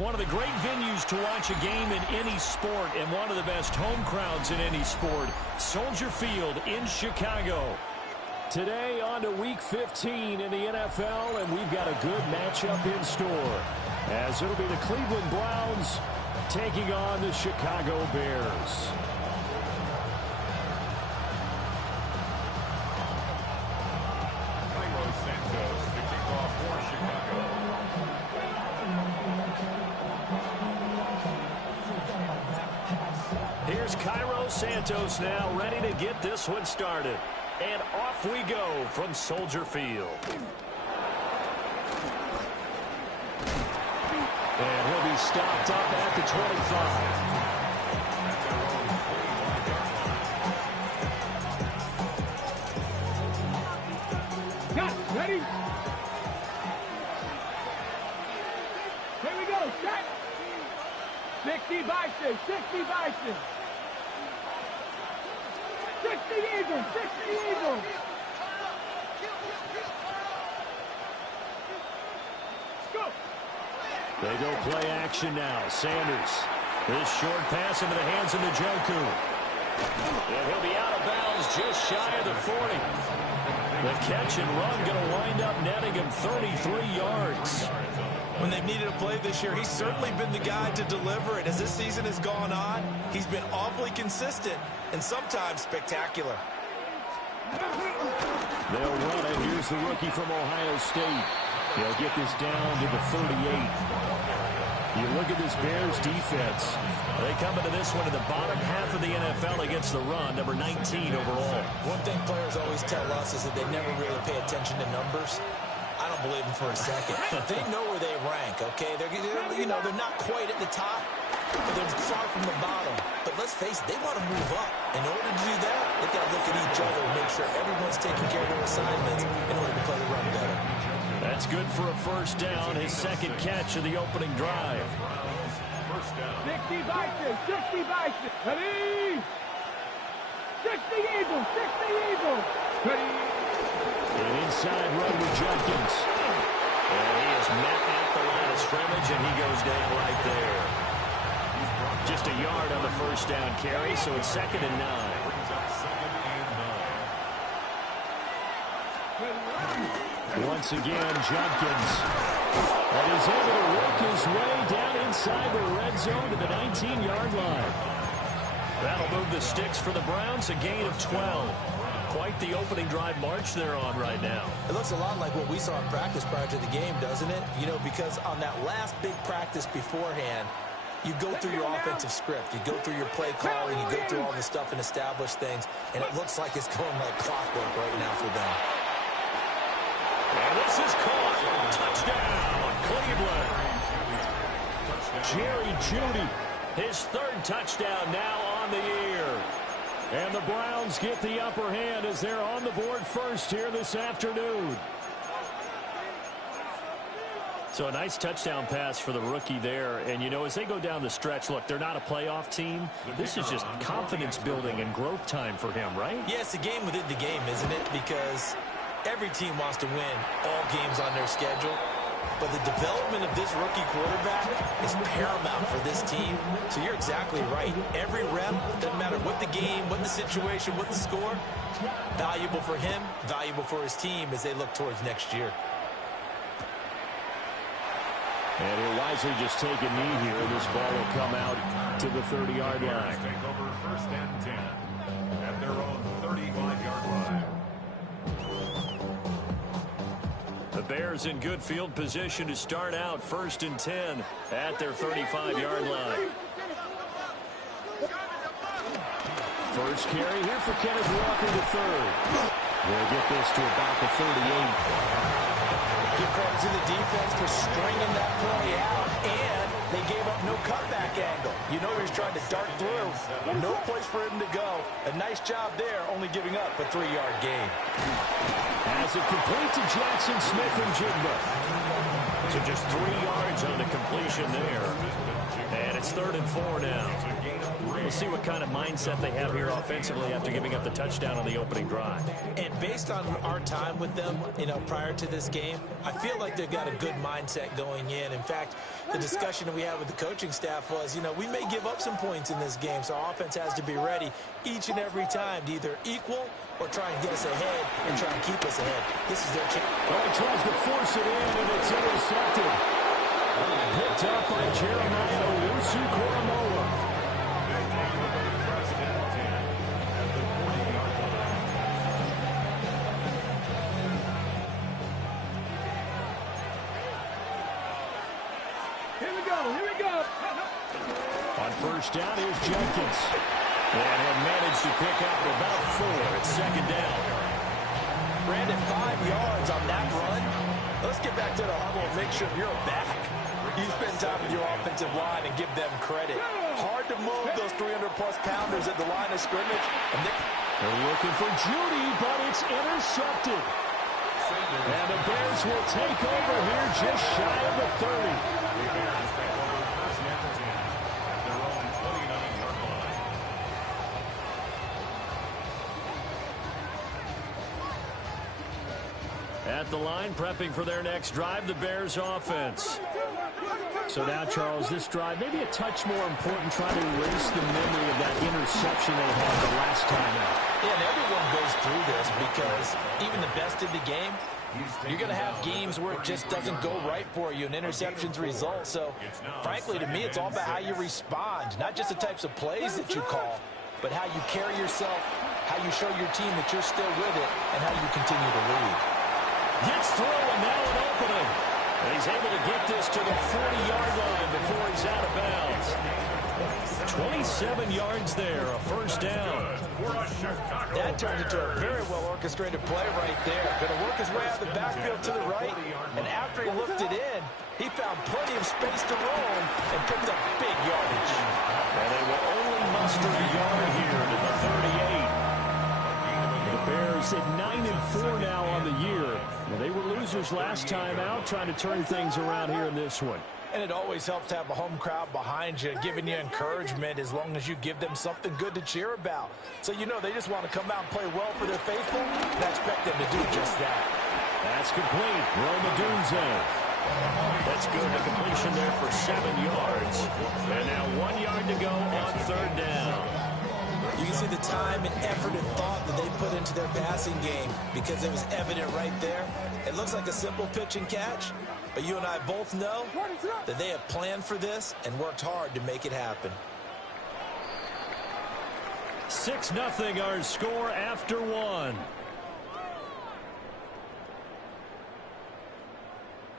One of the great venues to watch a game in any sport and one of the best home crowds in any sport. Soldier Field in Chicago. Today on to Week 15 in the NFL, and we've got a good matchup in store, as it'll be the Cleveland Browns taking on the Chicago Bears. Here's Cairo Santos now ready to get this one started. And off we go from Soldier Field. And he'll be stopped up at the 25. Ready? Here we go, set. 60 Bison, 60 Bison. 60 Eagles, 60 Eagles. Let's go. They go play action now. Sanders. This short pass into the hands of Njoku. And he'll be out of bounds just shy of the 40. The catch and run going to wind up netting him 33 yards. When they've needed a play this year, he's certainly been the guy to deliver it. As this season has gone on, he's been awfully consistent and sometimes spectacular. They'll run it. Here's the rookie from Ohio State. He'll get this down to the 38. You look at this Bears defense. They come into this one in the bottom half of the NFL against the run, number 19 overall. One thing players always tell us is that they never really pay attention to numbers. I don't believe them for a second. They know where they rank, okay? They're not quite at the top, but they're far from the bottom. But let's face it, they want to move up. In order to do that, they've got to look at each other and make sure everyone's taking care of their assignments in order to play the run better. That's good for a first down, his second catch of the opening drive. 60 Bison, 60 Bison. Ready? 60 Eagles, 60 Eagles. Ready? An inside run with Jenkins. And he is met at the line of scrimmage, and he goes down right there. Just a yard on the first down carry, so it's 2nd and 9. Once again, Jenkins. And he's able to work his way down inside the red zone to the 19-yard line. That'll move the sticks for the Browns, a gain of 12. Quite the opening drive march they're on right now. It looks a lot like what we saw in practice prior to the game, doesn't it? You know, because on that last big practice beforehand, you go through your offensive script. You go through your play calling. You go through all the stuff and establish things. And it looks like it's going like clockwork right now for them. And this is caught. Touchdown, Cleveland. Jerry Jeudy, his 3rd touchdown now on the year. And the Browns get the upper hand as they're on the board first here this afternoon. So a nice touchdown pass for the rookie there. And, you know, as they go down the stretch, look, they're not a playoff team. This is just confidence building and growth time for him, right? Yeah, it's a game within the game, isn't it? Because every team wants to win all games on their schedule. But the development of this rookie quarterback is paramount for this team. So you're exactly right. Every rep, doesn't matter what the game, what the situation, what the score, valuable for him, valuable for his team as they look towards next year. And he'll wisely just take a knee here. This ball will come out to the 30-yard line. Take over 1st and 10 at their own 35-yard line. The Bears in good field position to start out 1st and 10 at their 35-yard line. First carry here for Kenneth Walker III. We'll get this to about the 38. Give credit to the defense for stringing that play out, and they gave up no cutback angle. You know he was trying to dart through. No place for him to go. A nice job there, only giving up a 3-yard gain. As it complete to Jackson Smith and Jigba. So just 3 yards on the completion there. And it's 3rd and 4 now. We'll see what kind of mindset they have here offensively after giving up the touchdown on the opening drive. And based on our time with them, prior to this game, I feel like they've got a good mindset going in. In fact, the discussion that we had with the coaching staff was, we may give up some points in this game, so our offense has to be ready each and every time to either equal or try and get us ahead and try and keep us ahead. This is their chance. Well, he tries to force it in, and it's intercepted. Picked up by Jeremiah Owusu-Koramoah. Here we go. On first down, here's Jenkins. And he'll manage to pick up about 4. It's 2nd down. Brandon, 5 yards on that run. Let's get back to the huddle and make sure you're back. You spend time with your offensive line and give them credit. Hard to move those 300-plus pounders at the line of scrimmage. And they're looking for Judy, but it's intercepted. And the Bears will take over here just shy of the 30. At the line, prepping for their next drive, the Bears offense. So now, Charles, this drive maybe a touch more important, trying to erase the memory of that interception they had the last time out. Yeah, and everyone goes through this because even the best in the game, you're going to have games where it just doesn't go right for you, and interceptions result. So, frankly, to me, it's all about how you respond, not just the types of plays that you call, but how you carry yourself, how you show your team that you're still with it, and how you continue to lead. Gets through, and now an opening. And he's able to get this to the 40-yard line before he's out of bounds. 27 yards there, a first down. That turned into a very well-orchestrated play right there. Going to work his way out of the backfield to the right, and after he looked it in, he found plenty of space to roam and picked up big yardage. And they will only muster a yard here to the 38. The Bears at 9-4 now on the year. Well, they were losers last time out, trying to turn things around here in this one. And it always helps to have a home crowd behind you, giving you encouragement as long as you give them something good to cheer about. So they just want to come out and play well for their faithful, and I expect them to do just that. That's complete. Roma Dunze. That's good. The completion there for 7 yards. And now 1 yard to go on 3rd down. You can see the time and effort and thought that they put into their passing game because it was evident right there. It looks like a simple pitch and catch, but you and I both know that they have planned for this and worked hard to make it happen. 6-0 our score after 1.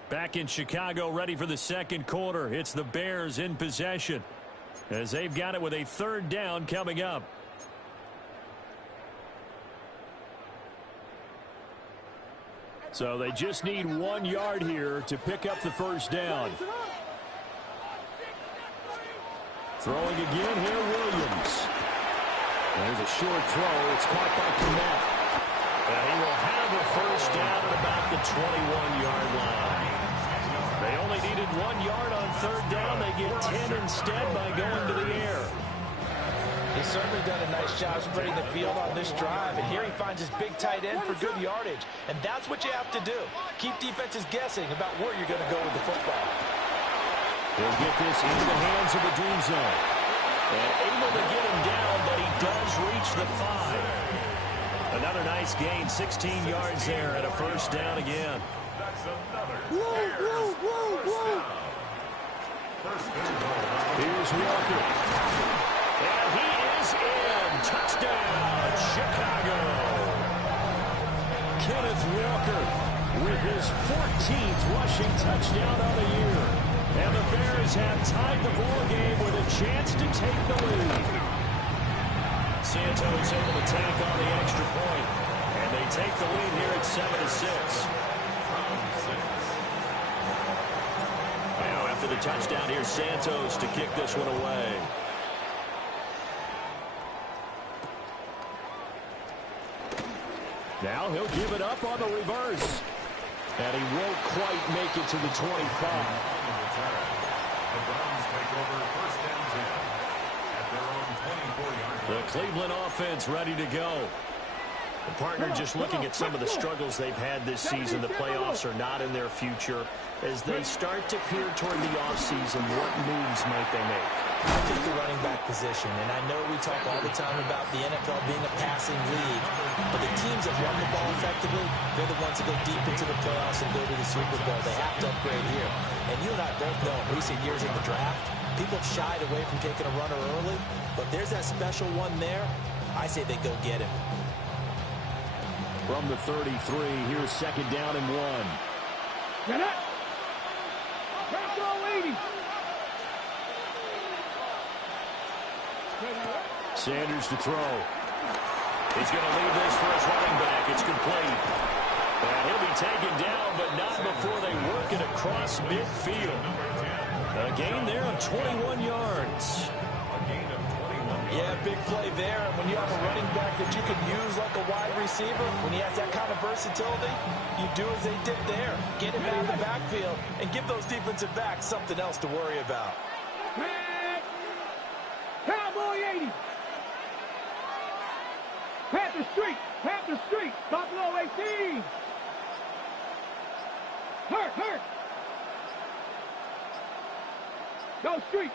Back in Chicago, ready for the 2nd quarter. It's the Bears in possession as they've got it with a 3rd down coming up. So they just need 1 yard here to pick up the first down. Throwing again here, Williams. There's a short throw. It's caught by Kmet. And he will have a first down at about the 21-yard line. They only needed 1 yard on 3rd down. They get 10 instead by going to the air. He's certainly done a nice job spreading the field on this drive, and here he finds his big tight end for good yardage. And that's what you have to do. Keep defenses guessing about where you're going to go with the football. He'll get this into the hands of the Dunze. And able to get him down, but he does reach the 5. Another nice gain, 16 yards there, and a first down again. Here's Walker. And he is in. Touchdown, Chicago. Kenneth Walker with his 14th rushing touchdown of the year. And the Bears have tied the ball game with a chance to take the lead. Santos able to tack on the extra point. And they take the lead here at 7-6. Now after the touchdown, here's Santos to kick this one away. Now he'll give it up on the reverse. And he won't quite make it to the 25. The Browns take over first and 10 at their own 24-yard line. The Cleveland offense ready to go. The partner, just looking at some of the struggles they've had this season, the playoffs are not in their future. As they start to peer toward the offseason, what moves might they make? I think the running back position, and I know we talk all the time about the NFL being a passing league, but the teams that run the ball effectively, they're the ones that go deep into the playoffs and go to the Super Bowl. They have to upgrade here. And you and I both know in recent years in the draft, people have shied away from taking a runner early, but there's that special one there. I say they go get him. From the 33, here's second down and 1. Get it. Back to 80. Sanders to throw. He's going to leave this for his running back. It's complete. And he'll be taken down, but not before they work it across midfield. A gain there of 21 yards. Yeah, big play there. And when you have a running back that you can use like a wide receiver, when he has that kind of versatility, you do as they did there. Get him out of the backfield and give those defensive backs something else to worry about. Cowboy 80. Panther Street. Panther Street. Buffalo 18. Hurt. Go Street.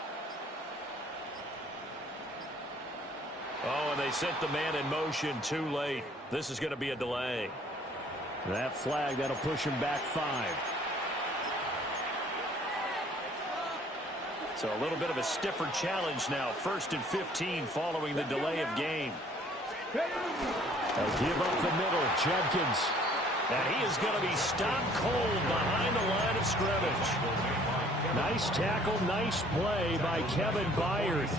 Oh, and they sent the man in motion too late. This is going to be a delay. That flag, that'll push him back 5. So a little bit of a stiffer challenge now. 1st and 15 following the delay of game. They'll give up the middle. Judkins. And he is going to be stopped cold behind the line of scrimmage. Nice tackle, nice play by Kevin Byard.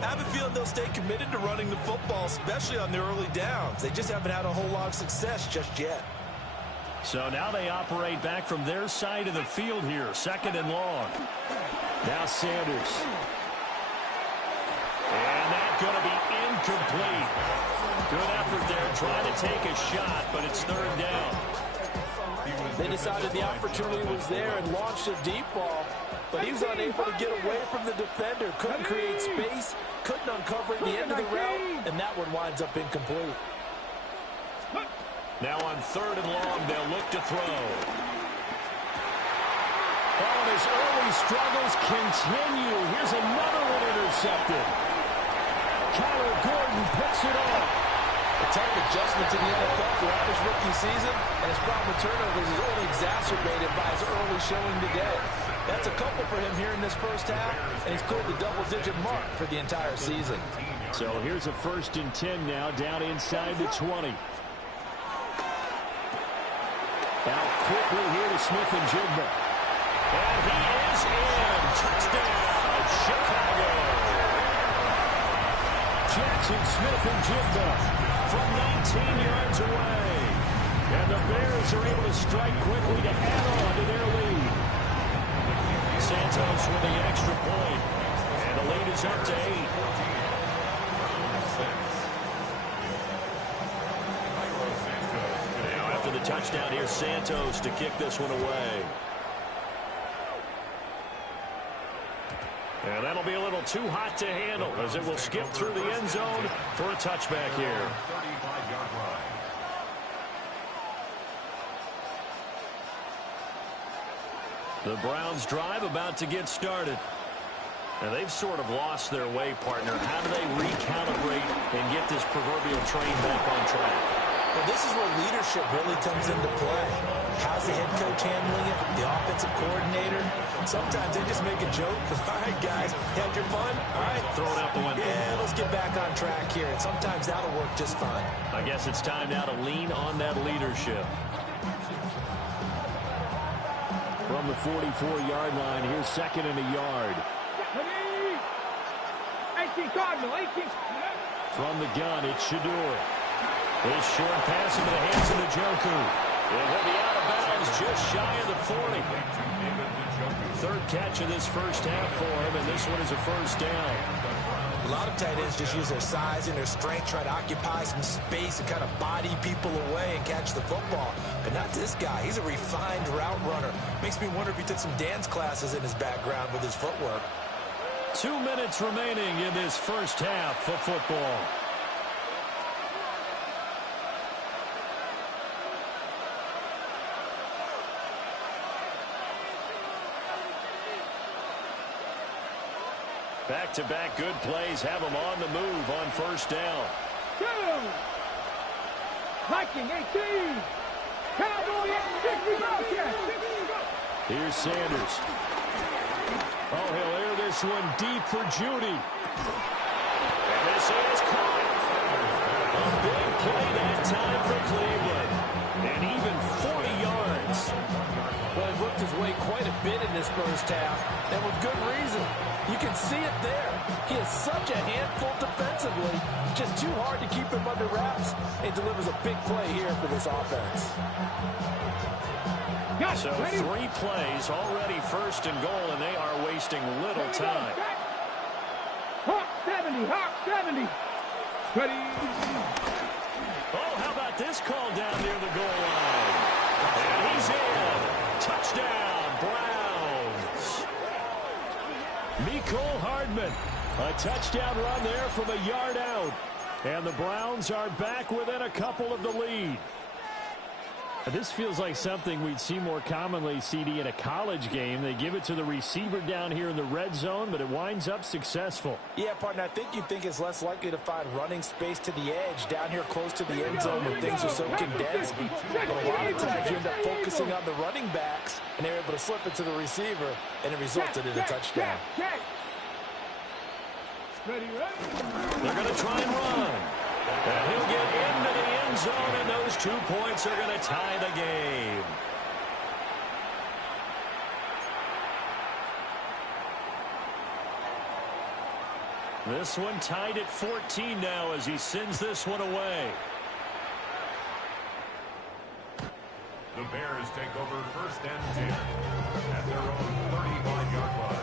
I have a feeling they'll stay committed to running the football, especially on the early downs. They just haven't had a whole lot of success just yet. So now they operate back from their side of the field here. 2nd and long. Now Sanders. And that's going to be incomplete. Good effort there, trying to take a shot, but it's 3rd down. They decided the opportunity was there and launched a deep ball, but he was unable to get away from the defender. Couldn't create space, couldn't uncover at the end of the route, and that one winds up incomplete. Now on 3rd and long, they'll look to throw. Oh, and his early struggles continue. Here's another one intercepted. Kyler Gordon picks it off. A tough adjustment to the NFL throughout his rookie season, and his problem with turnovers is only exacerbated by his early showing today. That's a couple for him here in this first half, and he's cleared the double-digit mark for the entire season. So here's a 1st and 10 now, down inside the 20. Now quickly here to Smith-Njigba. And he is in. Touchdown, Chicago. Jackson Smith-Njigba from 19 yards away. And the Bears are able to strike quickly to add on to their lead. Santos with the extra point. And the lead is up to 8. Now after the touchdown, here's Santos to kick this one away. And that'll be a little too hot to handle as it will skip through the end zone for a touchback here. 35-yard line. The Browns drive about to get started. And they've sort of lost their way, partner. How do they recalibrate and get this proverbial train back on track? Well, this is where leadership really comes into play. How's the head coach handling it? The offensive coordinator? Sometimes they just make a joke. All right, guys, had your fun? All right. Throw it out the window. Yeah, let's get back on track here. And sometimes that'll work just fine. I guess it's time now to lean on that leadership. From the 44-yard line, here's 2nd and a yard. 18 Cardinal, 18. From the gun, it's Shador. This short pass into the hands of Njoku. And he'll be out of bounds just shy of the 40. 3rd catch of this first half for him, and this one is a 1st down. A lot of tight ends just use their size and their strength, try to occupy some space and kind of body people away and catch the football. But not this guy. He's a refined route runner. Makes me wonder if he took some dance classes in his background with his footwork. 2 minutes remaining in this first half of football. Back-to-back good plays have them on the move on first down. Viking 18. Cowboy 60. Here's Sanders. Oh, he'll air this one deep for Judy. And this is caught. A big play that time for Cleveland. And even 40 yards. Well, he worked his way quite a bit in this first half, and with good reason. You can see it there. He is such a handful defensively. Just too hard to keep him under wraps. It delivers a big play here for this offense. So 3 plays, already first and goal, and they are wasting little time. Hawk 70, Hawk 70. Ready. Oh, how about this call down near the goal line? And he's in. Touchdown, Browns. Mecole Hardman. A touchdown run there from a yard out. And the Browns are back within a couple of the lead. This feels like something we'd see more commonly, CD, in a college game. They give it to the receiver down here in the red zone, but it winds up successful. Yeah, partner, I think you'd think it's less likely to find running space to the edge down here close to the end zone when things are so condensed. But a lot of times you end up focusing on the running backs, and they're able to slip it to the receiver, and it resulted in a touchdown. They're going to try and run. And he'll get into the end zone, and those 2 points are going to tie the game. This one tied at 14 now as he sends this one away. The Bears take over first and 10 at their own 35-yard line.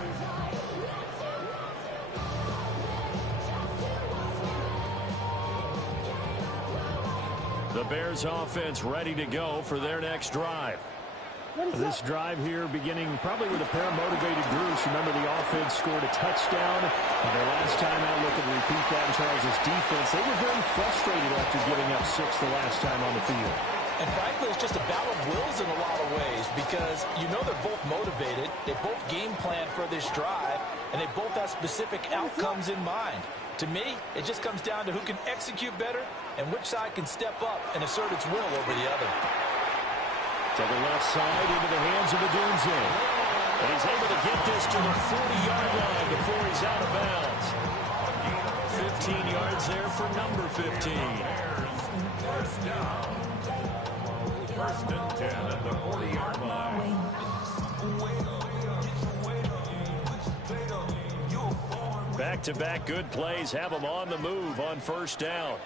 The Bears offense ready to go for their next drive. This drive here beginning probably with a pair of motivated groups. Remember, the offense scored a touchdown. And their last time out, looking to repeat that in Charles' defense. They were very frustrated after giving up 6 the last time on the field. And frankly, it's just a battle of wills in a lot of ways because you know they're both motivated. They both game plan for this drive, and they both have specific outcomes in mind. To me, it just comes down to who can execute better and which side can step up and assert its will over the other. To the left side into the hands of the Dunze. And he's able to get this to the 40-yard line before he's out of bounds. 15 yards there for number 15. First down. First and 10 at the 40-yard line. Back-to-back good plays have him on the move on first down.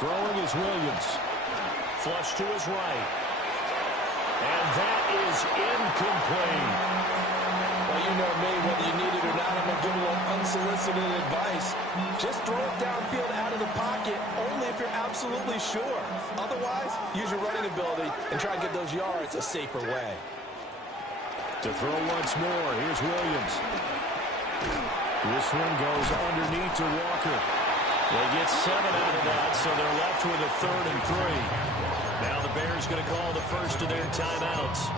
Throwing is Williams. Flush to his right. And that is incomplete. Well, you know me, whether you need it or not, I'm going to give a little unsolicited advice. Just throw it downfield out of the pocket, only if you're absolutely sure. Otherwise, use your running ability and try and get those yards a safer way. To throw once more, here's Williams. This one goes underneath to Walker. They get 7 out of that, so they're left with a 3rd and 3. Now the Bears going to call the first of their timeouts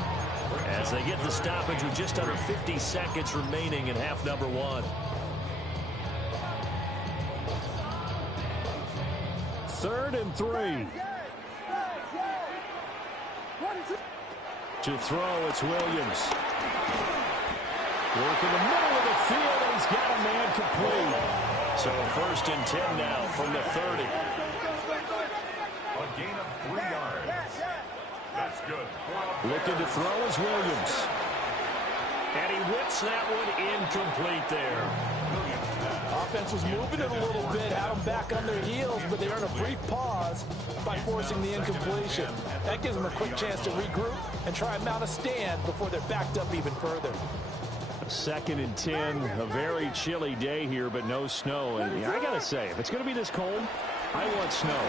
as they get the stoppage with just under 50 seconds remaining in half number 1. 3rd and 3. To throw, it's Williams. Work in the middle of the field, and he's got a man complete. So first and 10 now from the 30. A gain of 3 yards. That's good. Looking to throw is Williams. And he whips that one incomplete there. Offense was moving it a little bit, had them back on their heels, but they earn a brief pause by forcing the incompletion. That gives them a quick chance to regroup and try and mount a stand before they're backed up even further. 2nd and 10, a very chilly day here, but no snow. And I got to say, if it's going to be this cold, I want snow.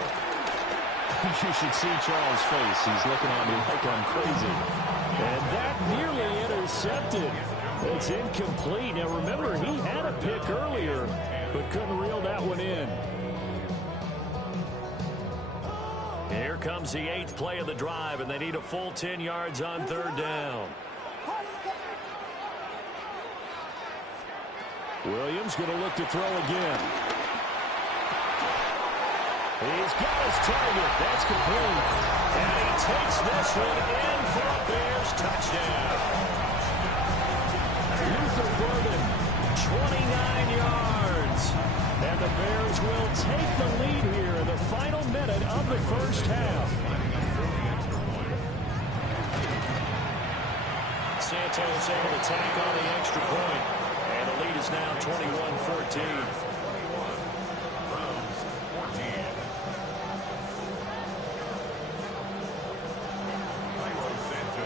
You should see Charles' face. He's looking at me like I'm crazy. And that nearly intercepted. It's incomplete. Now, remember, he had a pick earlier, but couldn't reel that one in. Here comes the 8th play of the drive, and they need a full 10 yards on 3rd down. Williams going to look to throw again. He's got his target. That's complete. And he takes this one in for a Bears touchdown. Luther Burden, 29 yards. And the Bears will take the lead here in the final minute of the first half. Santos able to tack on the extra point. And the lead is now 21-14.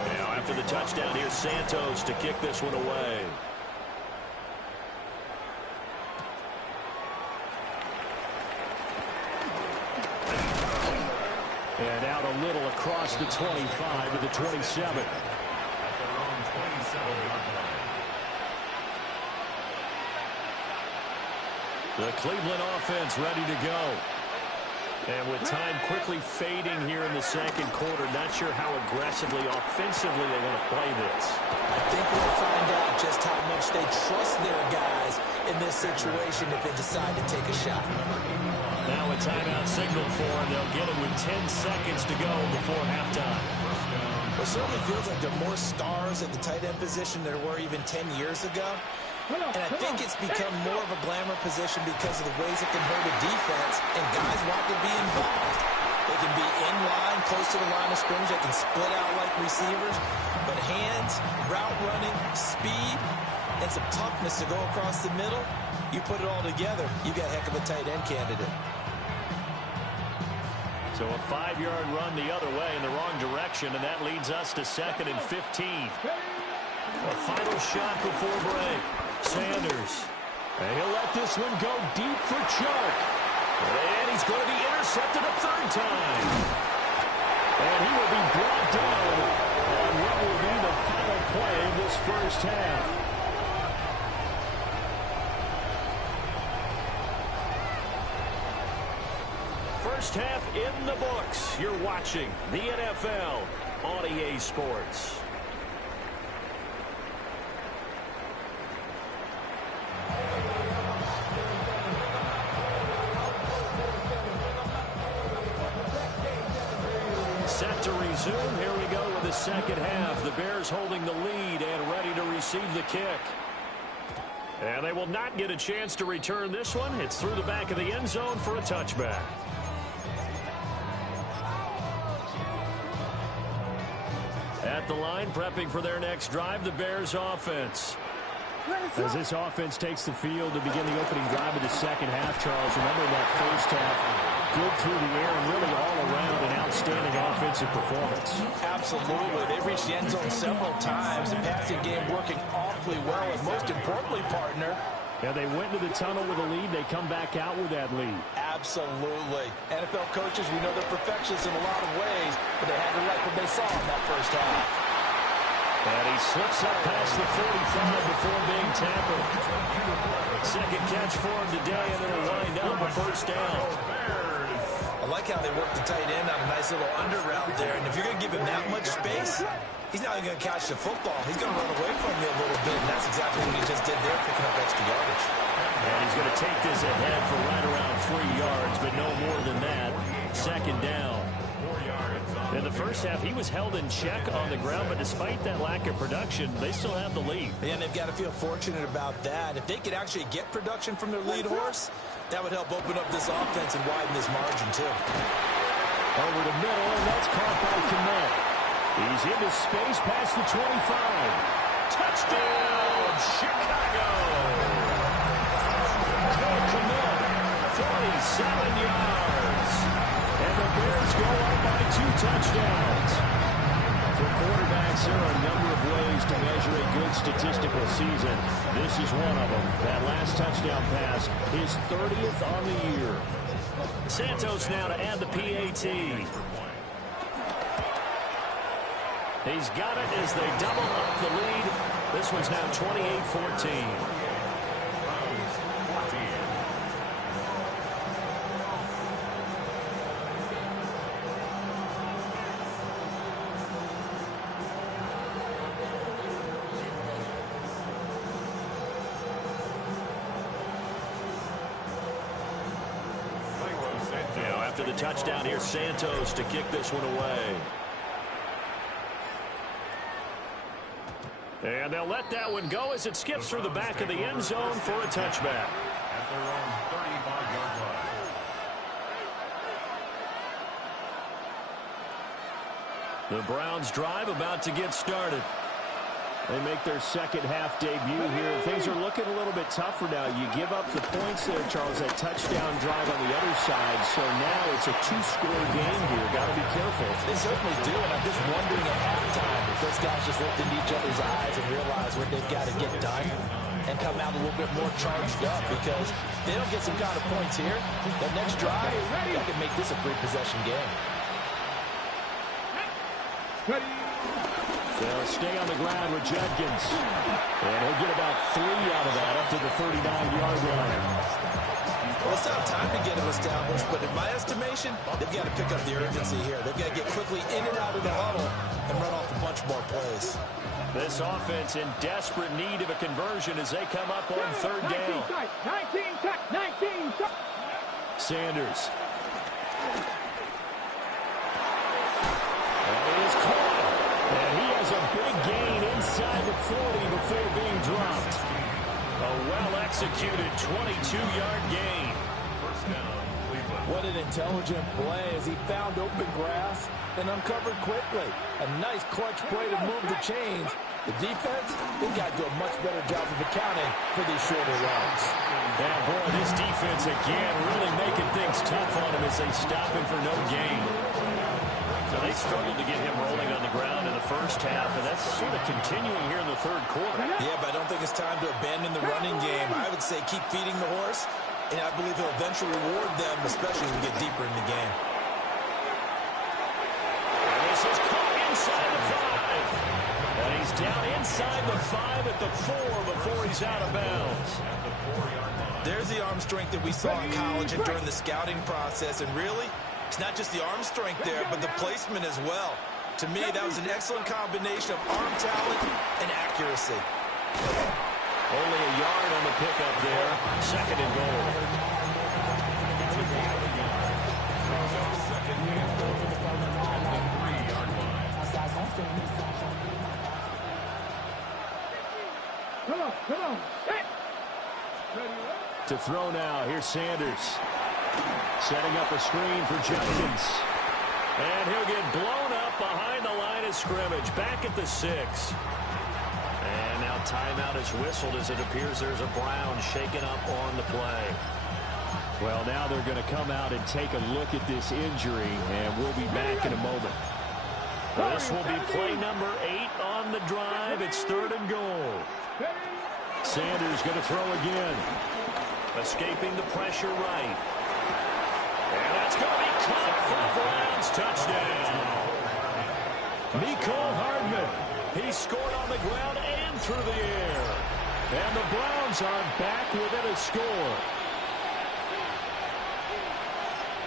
Now after the touchdown, here's Santos to kick this one away. And out a little across the 25 to the 27. The Cleveland offense ready to go. And with time quickly fading here in the 2nd quarter, not sure how aggressively, offensively they want to play this. I think we'll find out just how much they trust their guys in this situation if they decide to take a shot. Now a timeout signal for them. They'll get it with 10 seconds to go before halftime. It certainly feels like there are more stars at the tight end position than there were even 10 years ago. And I think it's become more of a glamour position because of the ways it can hurt a defense, and guys want to be involved. They can be in line, close to the line of scrimmage. They can split out like receivers. But hands, route running, speed, and some toughness to go across the middle, you put it all together, you got a heck of a tight end candidate. So a 5-yard run the other way in the wrong direction, and that leads us to 2nd and 15. A final shot before break. Sanders. And he'll let this one go deep for Chark. And he's going to be intercepted a 3rd time. And he will be brought down on what will be the final play of this first half. First half in the books. You're watching the NFL on EA Sports. Set to resume. Here we go with the 2nd half. The Bears holding the lead and ready to receive the kick. And they will not get a chance to return this one. It's through the back of the end zone for a touchback. At the line, prepping for their next drive, the Bears offense. As this offense takes the field to begin the opening drive of the 2nd half, Charles, remember that first half, good through the air and really all around an outstanding offensive performance. Absolutely. They've reached the end zone several times. The passing game working awfully well, and most importantly, partner, yeah, they went to the tunnel with a lead. They come back out with that lead. absolutely. NFL coaches, we know they're perfectionists in a lot of ways, but they had to like what they saw in that first half. And he slips up past the 45 before being tackled. 2nd catch for him today, and it'll wind up a first down. I like how they work the tight end on a nice little under route there. And if you're going to give him that much space, he's not even going to catch the football. He's going to run away from you a little bit, and that's exactly what he just did there, picking up extra yardage. And he's going to take this ahead for right around 3 yards, but no more than that. 2nd down. In the first half, he was held in check on the ground, but despite that lack of production, they still have the lead. And they've got to feel fortunate about that. If they could actually get production from their lead horse, that would help open up this offense and widen this margin, too. Over the middle, and that's caught by Kmet. He's into space past the 25. Touchdown, Chicago! Cole Kmet, 47 yards. And the Bears go up by 2 touchdowns. For quarterbacks, there are a number of ways to measure a good statistical season. This is one of them. That last touchdown pass, his 30th on the year. Santos now to add the PAT. He's got it as they double up the lead. This one's now 28-14. After the touchdown, here's Santos to kick this one away. And they'll let that one go as it skips through the back of the end zone for a touchback. At their own 35-yard line. The Browns drive about to get started. They make their second half debut here. Things are looking a little bit tougher now. You give up the points there, Charles, that touchdown drive on the other side. So now it's a two-score game here. Got to be careful. They certainly do, and I'm just wondering at halftime if those guys just looked into each other's eyes and realize what they've got to get done and come out a little bit more charged up, because they don't get some kind of points here. The next drive, they can make this a three-possession game. They'll stay on the ground with Judkins. And he'll get about 3 out of that up to the 39-yard line. Well, it's not time to get him established, but in my estimation, they've got to pick up the urgency here. They've got to get quickly in and out of the huddle and run off a bunch more plays. This offense in desperate need of a conversion as they come up on third down. 19. Sanders. And he is caught. And he has a big gain inside the 40 before being dropped. A well-executed 22-yard gain. First down, Cleveland. What an intelligent play as he found open grass and uncovered quickly. A nice clutch play to move the chains. The defense, they've got to do a much better job of accounting for these shorter runs. Yeah, boy, this defense again really making things tough on him as they stop him for no gain. So they struggled to get him rolling on the ground in the first half, and that's sort of continuing here in the third quarter. Yeah, but I don't think it's time to abandon the running game. I would say keep feeding the horse, and I believe he'll eventually reward them, especially as we get deeper in the game. And this is caught inside the 5. And he's down inside the 5 at the 4 before he's out of bounds. At the 4-yard line. There's the arm strength that we saw in college and during the scouting process, and really, it's not just the arm strength there, but the placement as well. To me, that was an excellent combination of arm talent and accuracy. Only a yard on the pickup there. Second and goal. Second and goal. At the 3-yard line. Come on. To throw now, here's Sanders. Setting up a screen for Judkins. And he'll get blown up behind the line of scrimmage. Back at the 6. And now timeout is whistled as it appears there's a Brown shaken up on the play. Well, now they're going to come out and take a look at this injury, and we'll be back in a moment. This will be play number 8 on the drive. It's third and goal. Sanders going to throw again. Escaping the pressure right. And that's going to be caught for the Browns. Touchdown. Mecole Hardman. He scored on the ground and through the air. And the Browns are back within a score.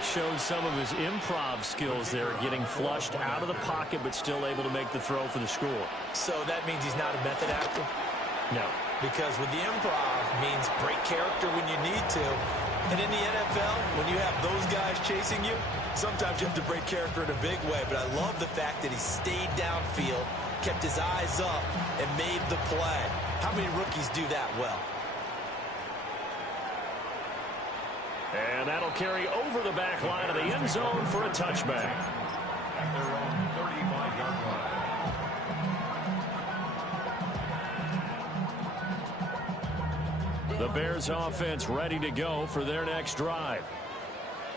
Showed some of his improv skills there, getting flushed out of the pocket but still able to make the throw for the score. So that means he's not a method actor? No. Because with the improv means break character when you need to. And in the NFL, when you have those guys chasing you, sometimes you have to break character in a big way. But I love the fact that he stayed downfield, kept his eyes up, and made the play. How many rookies do that well? And that'll carry over the back line of the end zone for a touchback. At their own 35-yard line. The Bears offense ready to go for their next drive.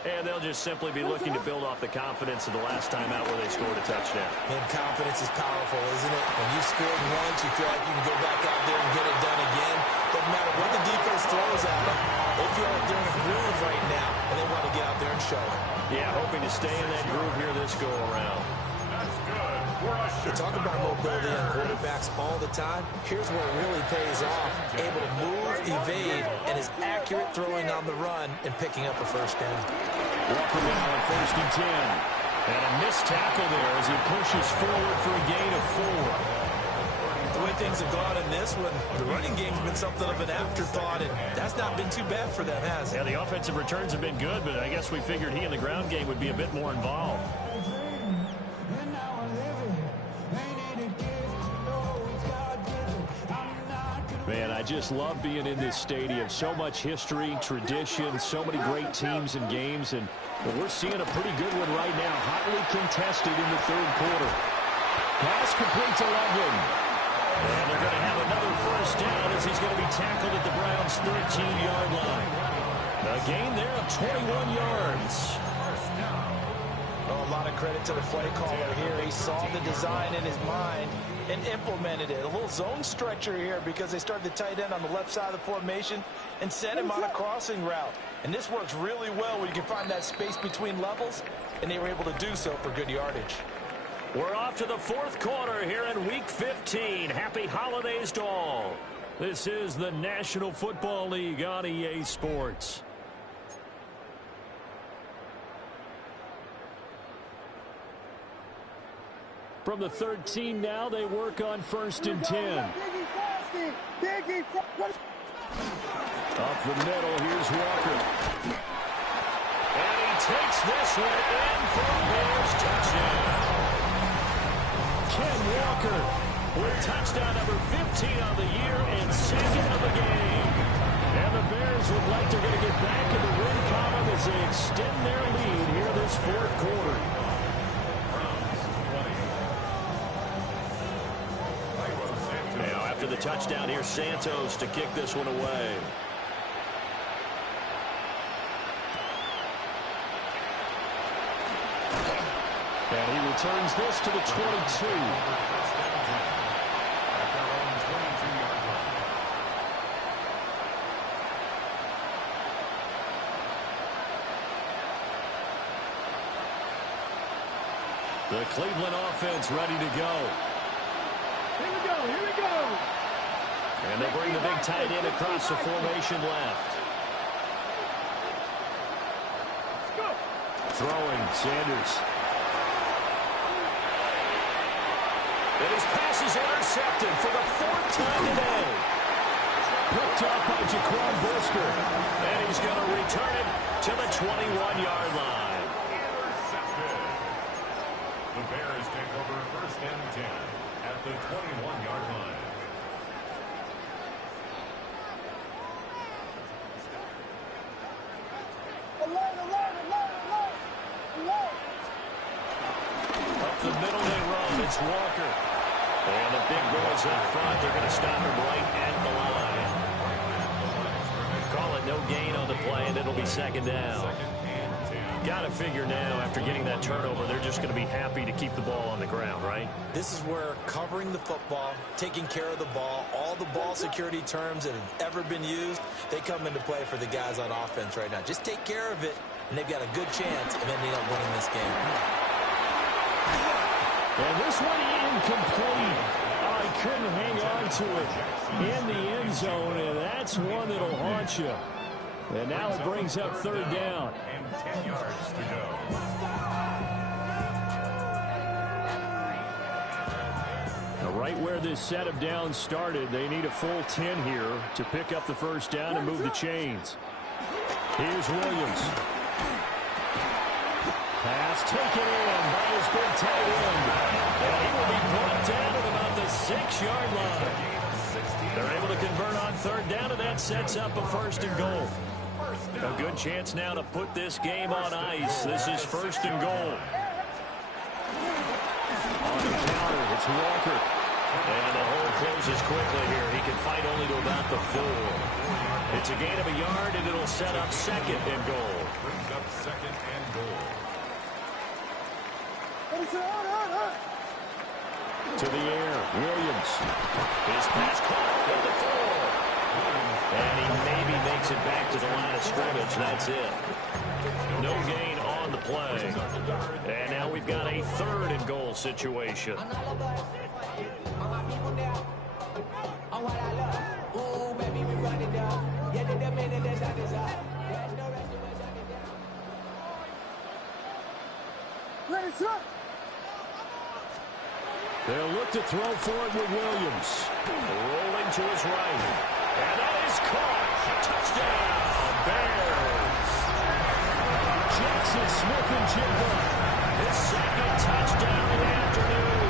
And they'll just simply be looking to build off the confidence of the last time out where they scored a touchdown. And confidence is powerful, isn't it? When you scored once, you feel like you can go back out there and get it done again. Doesn't matter what the defense throws at them. They feel like they're in a groove right now, and they want to get out there and show it. Yeah, hoping to stay in that groove here this go-around. That's good for a We talk about mobility on quarterbacks all the time. Here's where it really pays off. Able to move, evade, and is accurate throwing on the run and picking up a first down. Walker now on 1st and 10. And a missed tackle there as he pushes forward for a gain of 4. The way things have gone in this one, the running game's been something of an afterthought, and that's not been too bad for them, has it? Yeah, the offensive returns have been good, but I guess we figured he in the ground game would be a bit more involved. Man, I just love being in this stadium. So much history, tradition, so many great teams and games, and we're seeing a pretty good one right now. Hotly contested in the 3rd quarter. Pass complete to Loveland. And they're going to have another first down as he's going to be tackled at the Browns' 13-yard line. A gain there of 21 yards. Oh, a lot of credit to the play caller here. He saw the design in his mind and implemented it. A little zone stretcher here because they started the tight end on the left side of the formation and sent him on a crossing route. And this works really well when you can find that space between levels, and they were able to do so for good yardage. We're off to the 4th quarter here in Week 15. Happy holidays to all. This is the National Football League on EA Sports. From the 13 now, they work on 1st and 10. Up the middle, here's Walker. And he takes this one in for a Bears touchdown. Ken Walker with touchdown number 15 on the year and 2nd of the game. And the Bears look like they're going to get back in the win column as they extend their lead here this 4th quarter. After the touchdown, here's Santos to kick this one away. And he returns this to the 22. The Cleveland offense ready to go. Here we go, here we go. And they bring the big tight end across the formation left. Let's go. Throwing, Sanders. And his pass is intercepted for the 4th time today. Picked up by Jaquan Brisker. And he's going to return it to the 21-yard line. Intercepted. The Bears take over 1st and 10 at the 21-yard line. Up the middle they run. It's Walker. And the big boys up front. They're going to stop him right at the line. Call it no gain on the play, and it'll be 2nd down. Got to figure now, after getting that turnover, they're just going to be happy to keep the ball on the ground, right? This is where covering the football, taking care of the ball, all the ball security terms that have ever been used, they come into play for the guys on offense right now. Just take care of it, and they've got a good chance of ending up winning this game. And this one incomplete. Oh, he couldn't hang on to it in the end zone, and that's one that'll haunt you. And now it brings up 3rd down. And 10 yards to go. Now, right where this set of downs started, they need a full 10 here to pick up the first down and move the chains. Here's Williams. Pass taken in by his big tight end. And he will be brought down at about the 6-yard line. They're able to convert on 3rd down, and that sets up a 1st and goal. A good chance now to put this game on ice. This is 1st and goal. On the counter, it's Walker. And the hole closes quickly here. He can fight only to about the 4. It's a gain of a yard, and it'll set up second and goal. Brings up second and goal. To the air, Williams. His pass caught at the 4. And he maybe makes it back to the line of scrimmage. That's it. No gain on the play. And now we've got a 3rd and goal situation. They'll look to throw for it with Williams. Rolling to his right. And that is caught. Touchdown, Bears. Jackson Smith-Njigba, his 2nd touchdown of the afternoon.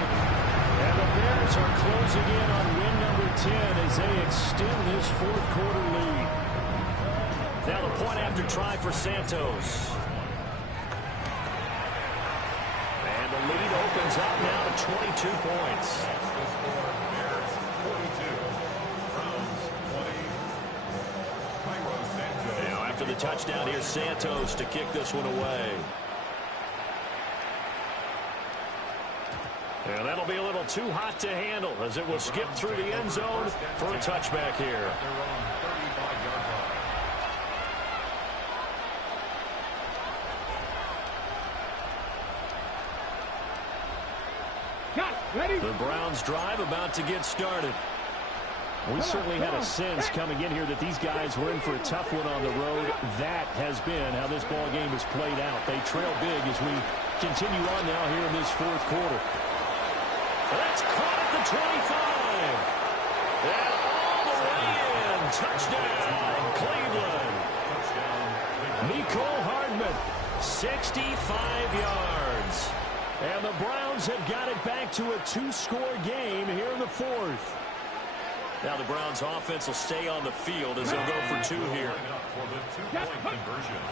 And the Bears are closing in on win number 10 as they extend this 4th quarter lead. Now the point after try for Santos. And the lead opens up now to 22 points. Bears 42. Browns 20. Now after the touchdown, here's Santos to kick this one away. And that'll be a little too hot to handle as it will skip through the end zone for a touchback here. The Browns drive about to get started. We certainly had a sense coming in here that these guys were in for a tough one on the road. That has been how this ball game has played out. They trail big as we continue on now here in this 4th quarter. That's caught at the 25. And all the way in. Touchdown, Cleveland. Mecole Hardman, 65 yards. And the Browns have got it back to a 2-score game here in the 4th. Now the Browns offense will stay on the field as they'll go for 2 here.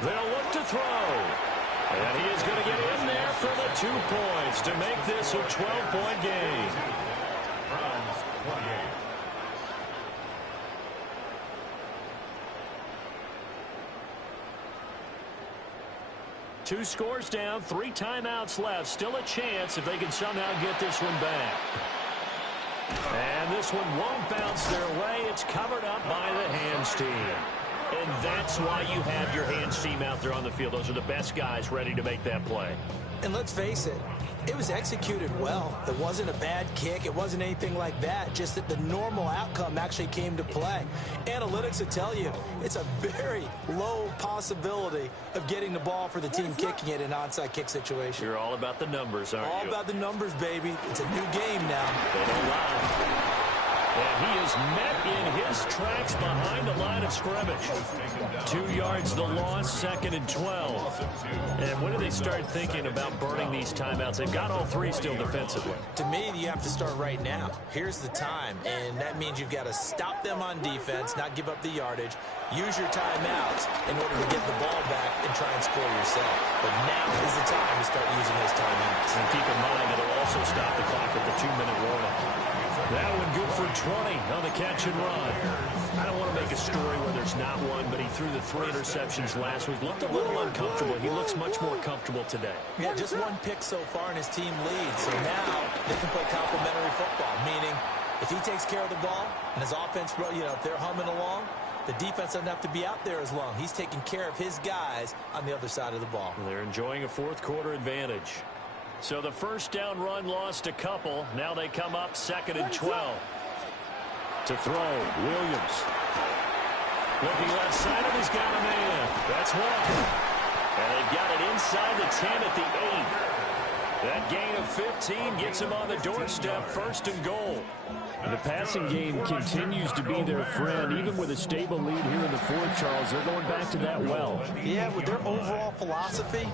They'll look to throw. And he is going to get in there for the 2 points to make this a 12-point game. Browns 28. 2 scores down, 3 timeouts left. Still a chance if they can somehow get this one back. And this one won't bounce their way. It's covered up by the hands team. And that's why you have your hands team out there on the field. Those are the best guys ready to make that play. And let's face it, it was executed well. It wasn't a bad kick. It wasn't anything like that. Just that the normal outcome actually came to play. Analytics will tell you it's a very low possibility of getting the ball for the team kicking it in an onside kick situation. You're all about the numbers, aren't you? All about the numbers, baby. It's a new game now. They don't lie. And he is met in his tracks behind the line of scrimmage. 2 yards the loss, 2nd and 12. And when do they start thinking about burning these timeouts? They've got all 3 still defensively. To me, you have to start right now. Here's the time, and that means you've got to stop them on defense, not give up the yardage, use your timeouts in order to get the ball back and try and score yourself. But now is the time to start using those timeouts. And keep in mind, it'll also stop the clock at the 2-minute warning. That one good for 20 on the catch and run. I don't want to make a story where there's not one, but he threw the 3 interceptions last week. Looked a little uncomfortable. He looks much more comfortable today. Yeah, just 1 pick so far and his team leads. So now they can play complementary football, meaning if he takes care of the ball and his offense, if they're humming along, the defense doesn't have to be out there as long. He's taking care of his guys on the other side of the ball. They're enjoying a 4th quarter advantage. So the first down run lost a couple. Now they come up 2nd and 12. To throw, Williams. Looking left side, and he's got a man. That's Walker. And they've got it inside the 10 at the 8. That gain of 15 gets him on the doorstep, 1st and goal. The passing game continues to be their friend, even with a stable lead here in the 4th, Charles. They're going back to that well. Yeah, with their overall philosophy,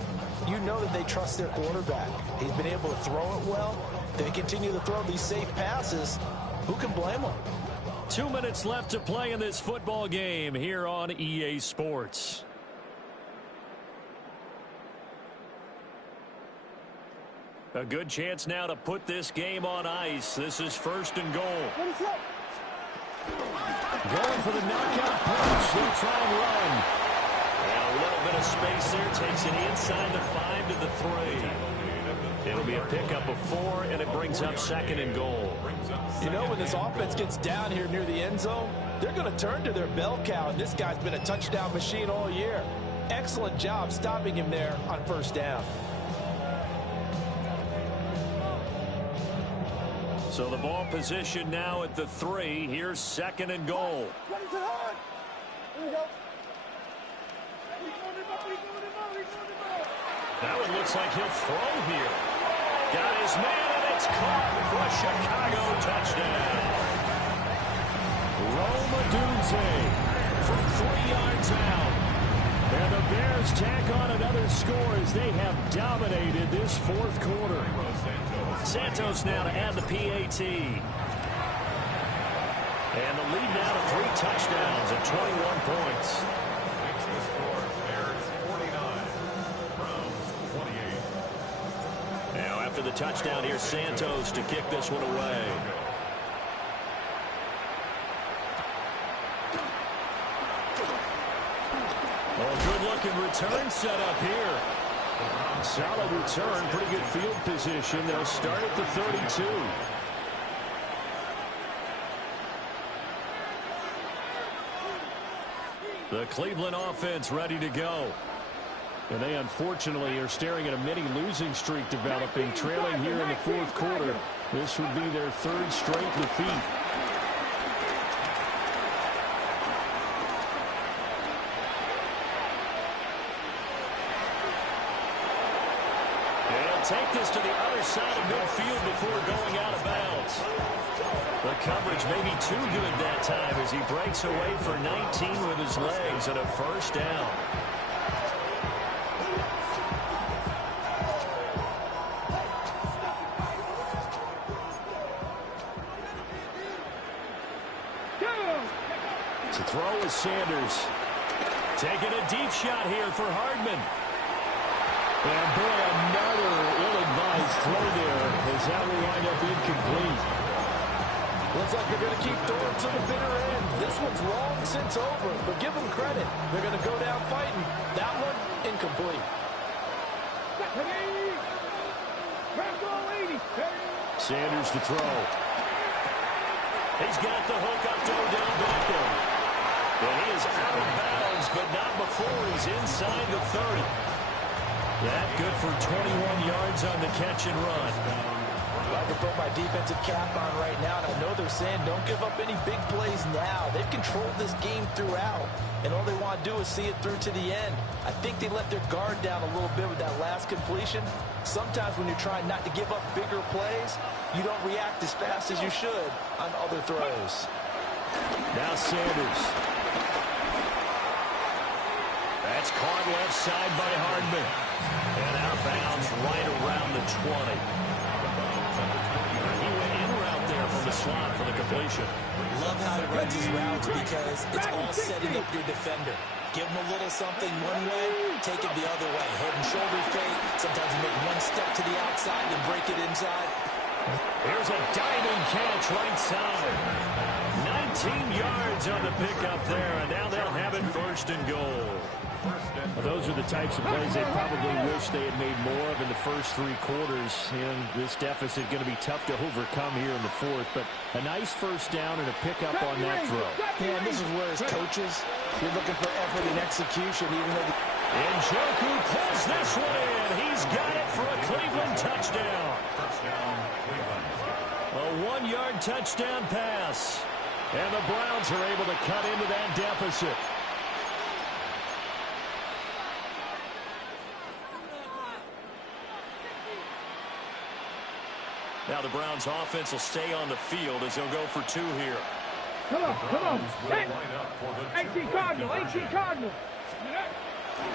you know that they trust their quarterback. He's been able to throw it well. They continue to throw these safe passes. Who can blame them? 2 minutes left to play in this football game here on EA Sports. A good chance now to put this game on ice. This is 1st and goal. Going for the knockout punch. They'll try and run. And a little bit of space there. Takes it inside the 5 to the 3. It'll be a pickup of 4, and it brings up 2nd and goal. You know, when this offense gets down here near the end zone, they're going to turn to their bell cow, and this guy's been a touchdown machine all year. Excellent job stopping him there on 1st down. So the ball position now at the 3. Here's 2nd and goal. That one looks like he'll throw here. Got his man, and it's caught for a Chicago touchdown. Roma Dunze from 3 yards out. And the Bears tack on another score as they have dominated this 4th quarter. Santos now to add the PAT. And the lead now to 3 touchdowns at 21 points. Makes the score Bears 49, Browns 28. Now after the touchdown, here's Santos to kick this one away. Good-looking return set up here. Solid return, pretty good field position. They'll start at the 32. The Cleveland offense ready to go. And they unfortunately are staring at a mini losing streak developing, trailing here in the 4th quarter. This would be their 3rd straight defeat. Take this to the other side of midfield before going out of bounds. The coverage may be too good that time as he breaks away for 19 with his legs and a 1st down. To throw is Sanders. Taking a deep shot here for Hardman. And boy, another ill-advised throw there as that will wind up incomplete. Looks like they're going to keep throwing to the bitter end. This one's long since over, but give them credit. They're going to go down fighting. That one, incomplete. Sanders to throw. He's got the hook up to Odell Beckham. And he is out of bounds, but not before he's inside the 30. That good for 21 yards on the catch and run. I can put my defensive cap on right now, and I know they're saying don't give up any big plays now. They've controlled this game throughout, and all they want to do is see it through to the end. I think they let their guard down a little bit with that last completion. Sometimes when you're trying not to give up bigger plays, you don't react as fast as you should on other throws. Now Sanders. That's caught left side by Hardman. And out of bounds right around the 20. He went in route there from the slot for the completion. Love how he runs his routes because it's all setting up your defender. Give him a little something one way, take it the other way. Head and shoulder fake. Sometimes you make one step to the outside and break it inside. Here's a diving catch right side. 19 yards on the pickup there, and now they'll have it 1st and goal. Well, those are the types of plays they probably wish they had made more of in the first 3 quarters. And this deficit going to be tough to overcome here in the 4th. But a nice 1st down and a pickup on that throw. Yeah, and this is where as coaches, you're looking for effort and execution, even though And Njoku pulls this one in. He's got it for a Cleveland touchdown. A 1-yard touchdown pass. And the Browns are able to cut into that deficit. Now the Browns offense will stay on the field as they'll go for 2 here. Come on. Hey, 18 Cardinal.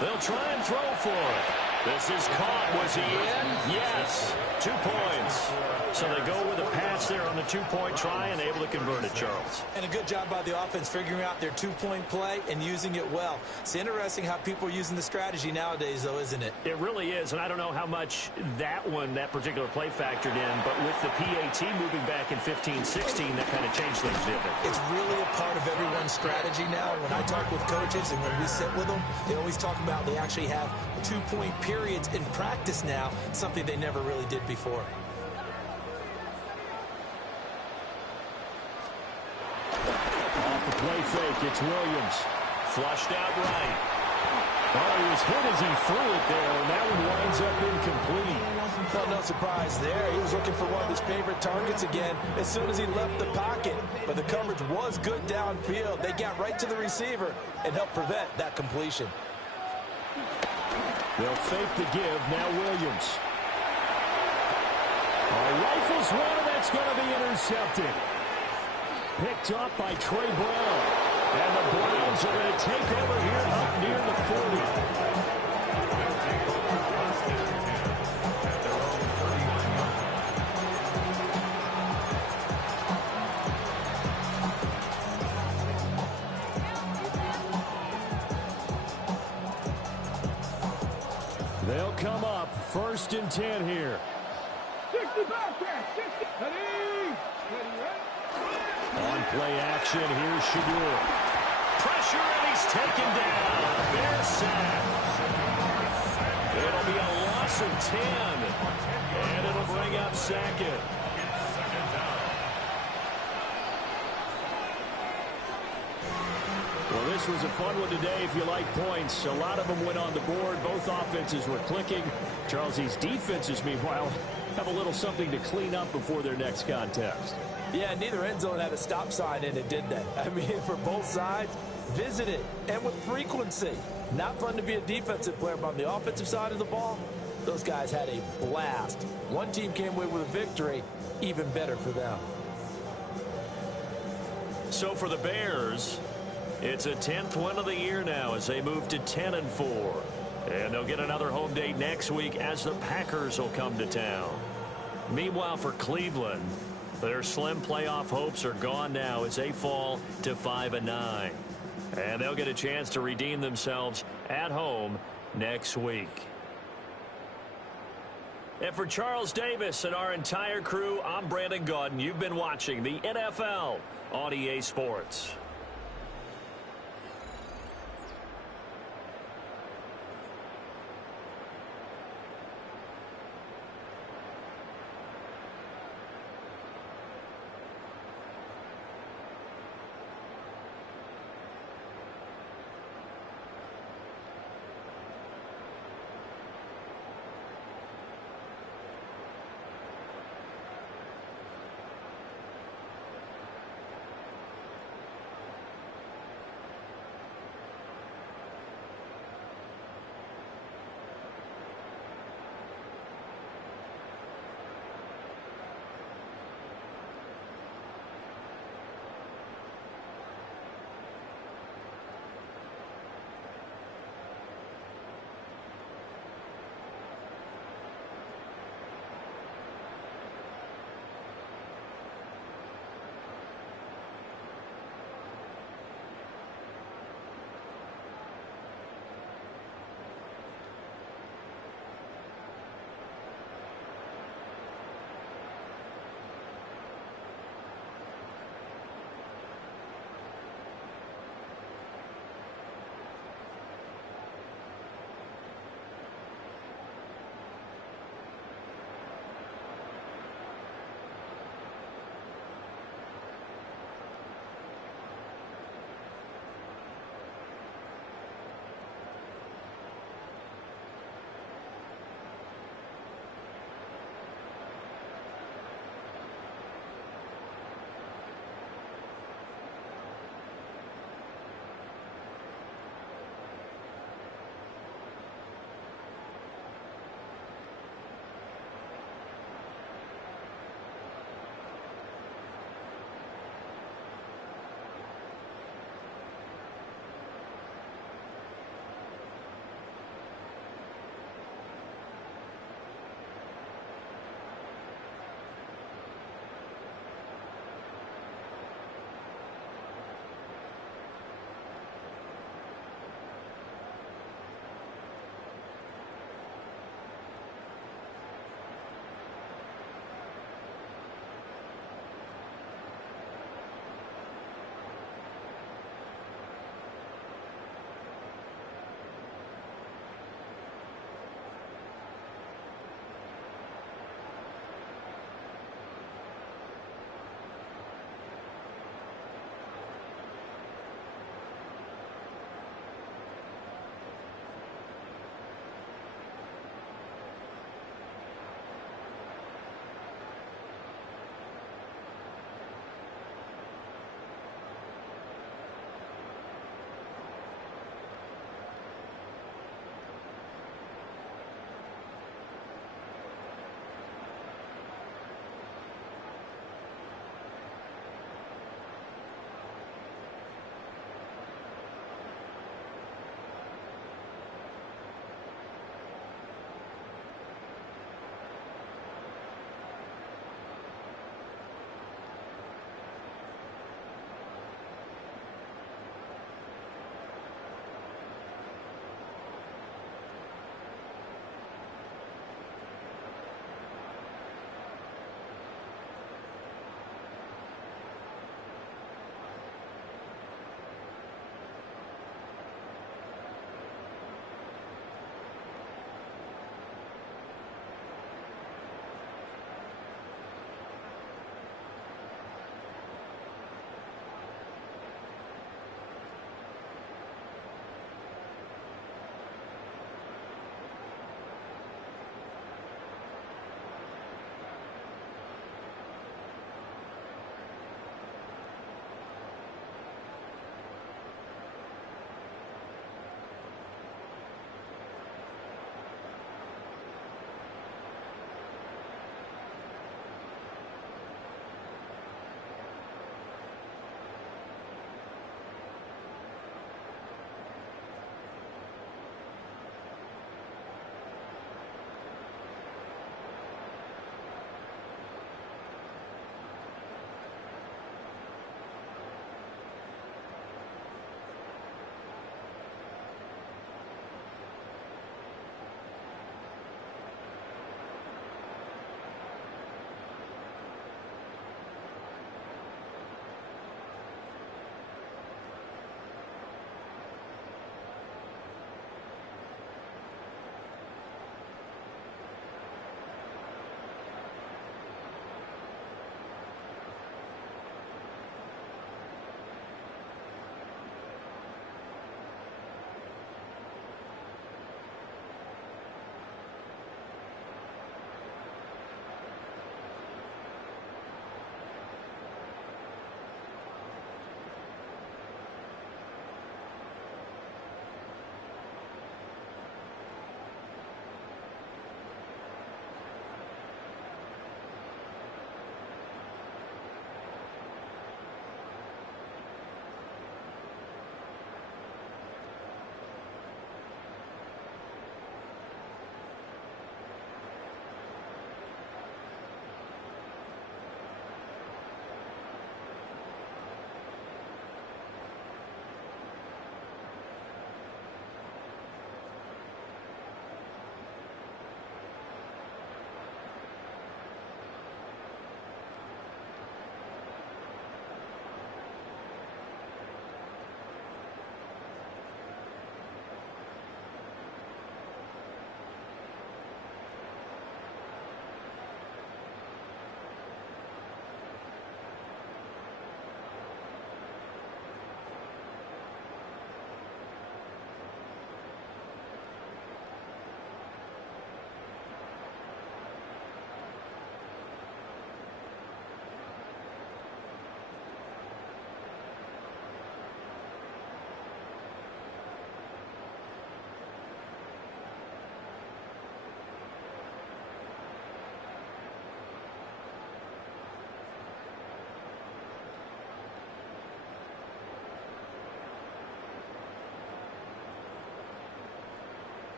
They'll try and throw for it. This is caught. Was he in? Yes. 2 points. So they go with a pass there on the two-point try and able to convert it, Charles. And a good job by the offense figuring out their two-point play and using it well. It's interesting how people are using the strategy nowadays, though, isn't it? It really is, and I don't know how much that particular play factored in, but with the PAT moving back in 15-16, that kind of changed things, didn't it? It's really a part of everyone's strategy now. When I talk with coaches and when we sit with them, they always talk about they actually have two-point periods in practice now, something they never really did before. Off the play fake, it's Williams. Flushed out right. Oh, he was hit as he threw it there, and that one winds up incomplete. Well, no surprise there. He was looking for one of his favorite targets again as soon as he left the pocket. But the coverage was good downfield. They got right to the receiver and helped prevent that completion. They'll fake the give. Now Williams. Rifles one, and that's going to be intercepted. Picked up by Trey Brown. And the Browns are going to take over here up near the 40. They'll come up 1st and 10 here. 65 pass, 60. Ready, ready. On play action, here's Shadur. Pressure, and he's taken down. Bear sack. It'll be a loss of 10. And it'll bring up 2nd. Well, this was a fun one today if you like points. A lot of them went on the board. Both offenses were clicking. Charles, these defenses, meanwhile, have a little something to clean up before their next contest. Yeah, neither end zone had a stop sign in it, did they? I mean, for both sides, visit it, and with frequency. Not fun to be a defensive player, but on the offensive side of the ball, those guys had a blast. One team came away with a victory, even better for them. So for the Bears, it's a 10th win of the year now as they move to 10-4. And they'll get another home date next week as the Packers will come to town. Meanwhile, for Cleveland, their slim playoff hopes are gone now as they fall to 5-9. And they'll get a chance to redeem themselves at home next week. And for Charles Davis and our entire crew, I'm Brandon Gaudin. You've been watching the NFL on EA Sports.